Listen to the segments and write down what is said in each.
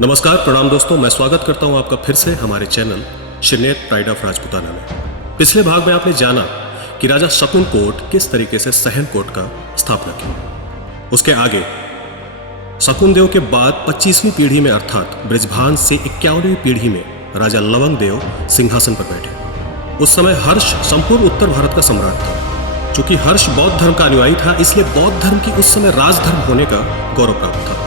नमस्कार, प्रणाम दोस्तों। मैं स्वागत करता हूं आपका फिर से हमारे चैनल शिरनेत प्राइड ऑफ राजपूताना में। पिछले भाग में आपने जाना कि राजा शकुन कोट किस तरीके से सहन कोट का स्थापना की। उसके आगे शकुन देव के बाद 25वीं पीढ़ी में अर्थात बृजभान से 51वीं पीढ़ी में राजा लवंग देव सिंहासन पर बैठे। उस समय हर्ष संपूर्ण उत्तर भारत का सम्राट था। चूंकि हर्ष बौद्ध धर्म का अनुयायी था, इसलिए बौद्ध धर्म की उस समय राजधर्म होने का गौरव प्राप्त था।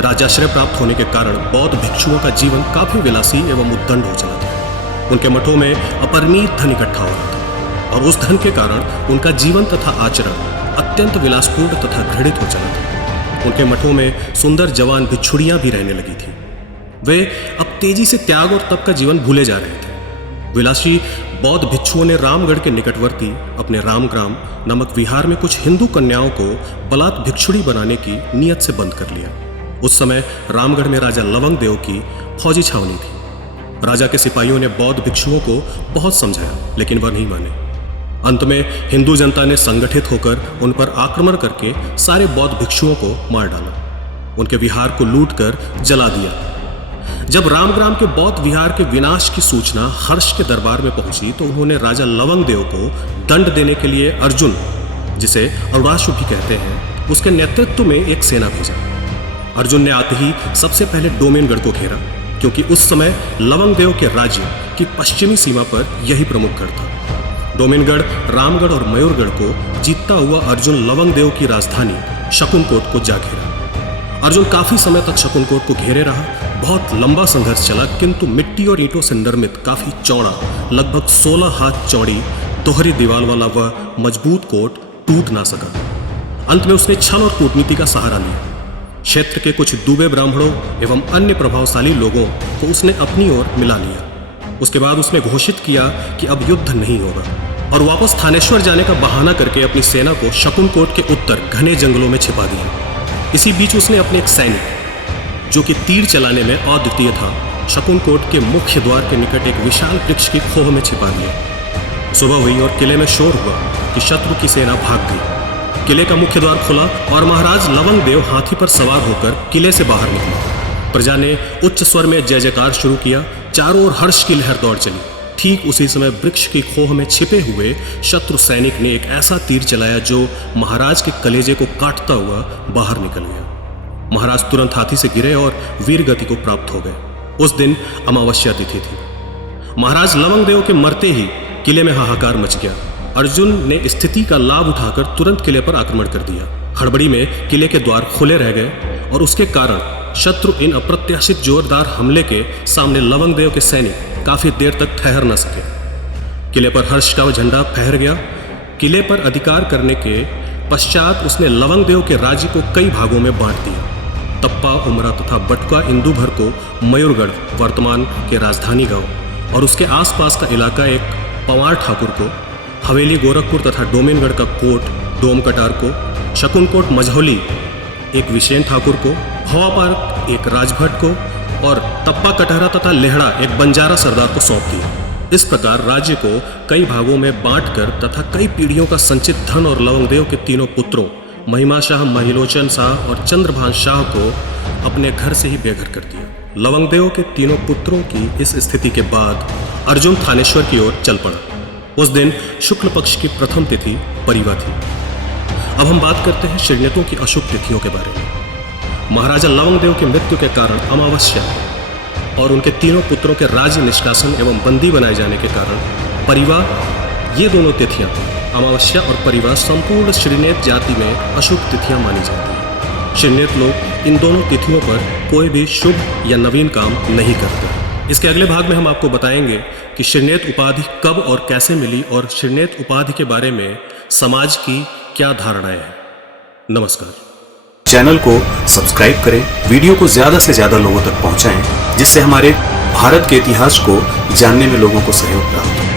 राजाश्रय प्राप्त होने के कारण बौद्ध भिक्षुओं का जीवन काफी विलासी एवं उद्दंड हो चला था। उनके मठों में अपरिमित धन इकट्ठा हो रहा था और उस धन के कारण उनका जीवन तथा आचरण अत्यंत विलासपूर्ण तथा घृणित हो चला था। उनके मठों में सुंदर जवान भिक्षुड़ियां भी रहने लगी थी। वे अब तेजी से त्याग और तप का जीवन भूले जा रहे थे। विलासी बौद्ध भिक्षुओं ने रामगढ़ के निकटवर्ती अपने रामग्राम नामक विहार में कुछ हिंदू कन्याओं को बलात् भिक्षुड़ी बनाने की नियत से बंद कर लिया। उस समय रामगढ़ में राजा लवंग देव की फौजी छावनी थी। राजा के सिपाहियों ने बौद्ध भिक्षुओं को बहुत समझाया, लेकिन वह नहीं माने। अंत में हिंदू जनता ने संगठित होकर उन पर आक्रमण करके सारे बौद्ध भिक्षुओं को मार डाला। उनके विहार को लूटकर जला दिया। जब रामग्राम के बौद्ध विहार के विनाश की सूचना हर्ष के दरबार में पहुंची तो उन्होंने राजा लवंग देव को दंड देने के लिए अर्जुन, जिसे अरुणाशु भी कहते हैं, उसके नेतृत्व में एक सेना भेजा। अर्जुन ने आते ही सबसे पहले डोमेनगढ़ को घेरा, क्योंकि उस समय लवंग देव के राज्य की पश्चिमी सीमा पर यही प्रमुख गढ़ था। डोमेनगढ़, रामगढ़ और मयूरगढ़ को जीतता हुआ अर्जुन लवंग देव की राजधानी शकुनकोट को जा घेरा। अर्जुन काफी समय तक शकुनकोट को घेरे रहा। बहुत लंबा संघर्ष चला, किंतु मिट्टी और ईंटों से निर्मित काफी चौड़ा, लगभग 16 हाथ चौड़ी दोहरी दीवार वाला वह मजबूत कोट टूट ना सका। अंत में उसने छल और कूटनीति का सहारा लिया। क्षेत्र के कुछ दूबे ब्राह्मणों एवं अन्य प्रभावशाली लोगों को उसने अपनी ओर मिला लिया। उसके बाद उसने घोषित किया कि अब युद्ध नहीं होगा और वापस थानेश्वर जाने का बहाना करके अपनी सेना को शकुनकोट के उत्तर घने जंगलों में छिपा दिया। इसी बीच उसने अपने एक सैनिक, जो कि तीर चलाने में अद्वितीय था, शकुनकोट के मुख्य द्वार के निकट एक विशाल वृक्ष की खोह में छिपा दिया। सुबह हुई और किले में शोर हुआ कि शत्रु की सेना भाग गई। किले का मुख्य द्वार खुला और महाराज लवंग देव हाथी पर सवार होकर किले से बाहर निकले। प्रजा ने उच्च स्वर में जय जयकार शुरू किया। चारों ओर हर्ष की लहर दौड़ चली। ठीक उसी समय वृक्ष की खोह में छिपे हुए शत्रु सैनिक ने एक ऐसा तीर चलाया जो महाराज के कलेजे को काटता हुआ बाहर निकल गया। महाराज तुरंत हाथी से गिरे और वीर गति को प्राप्त हो गए। उस दिन अमावस्या तिथि थी। महाराज लवंग देव के मरते ही किले में हाहाकार मच गया। अर्जुन ने स्थिति का लाभ उठाकर तुरंत किले पर आक्रमण कर दिया। हड़बड़ी में किले के द्वार खुले रह गए और उसके कारण शत्रु इन अप्रत्याशित जोरदार हमले के सामने लवंग देव के सैनिक काफी देर तक ठहर न सके। किले पर हर्ष का झंडा फहर गया। किले पर अधिकार करने के पश्चात उसने लवंग देव के राज्य को कई भागों में बांट दिया। तप्पा, उमरा तथा बटुका इंदु भर को मयूरगढ़, वर्तमान के राजधानी गांव, और उसके आसपास का इलाका एक पंवार ठाकुर को, हवेली गोरखपुर तथा डोमेनगढ़ का कोट डोम कटार को, शकुनकोट मझौली एक विशेन ठाकुर को, भवा पार्क एक राजभट को और तप्पा कटहरा तथा लेहड़ा एक बंजारा सरदार को सौंप दिया। इस प्रकार राज्य को कई भागों में बांटकर तथा कई पीढ़ियों का संचित धन और लवंगदेव के तीनों पुत्रों महिमा शाह, महिलोचन शाह और चंद्रभान शाह को अपने घर से ही बेघर कर दिया। लवंगदेव के तीनों पुत्रों की इस स्थिति के बाद अर्जुन थानेश्वर की ओर चल पड़ा। उस दिन शुक्ल पक्ष की प्रथम तिथि परिवा थी। अब हम बात करते हैं शिरनेतों की अशुभ तिथियों के बारे में। महाराजा लवंग देव की मृत्यु के कारण अमावस्या और उनके तीनों पुत्रों के राज्य निष्कासन एवं बंदी बनाए जाने के कारण परिवा, ये दोनों तिथियां अमावस्या और परिवा संपूर्ण शिरनेत जाति में अशुभ तिथियां मानी जाती हैं। शिरनेत लोग इन दोनों तिथियों पर कोई भी शुभ या नवीन काम नहीं करते। इसके अगले भाग में हम आपको बताएंगे कि शिरनेत उपाधि कब और कैसे मिली और शिरनेत उपाधि के बारे में समाज की क्या धारणाएं हैं। नमस्कार। चैनल को सब्सक्राइब करें, वीडियो को ज्यादा से ज्यादा लोगों तक पहुंचाएं, जिससे हमारे भारत के इतिहास को जानने में लोगों को सहयोग प्राप्त हो।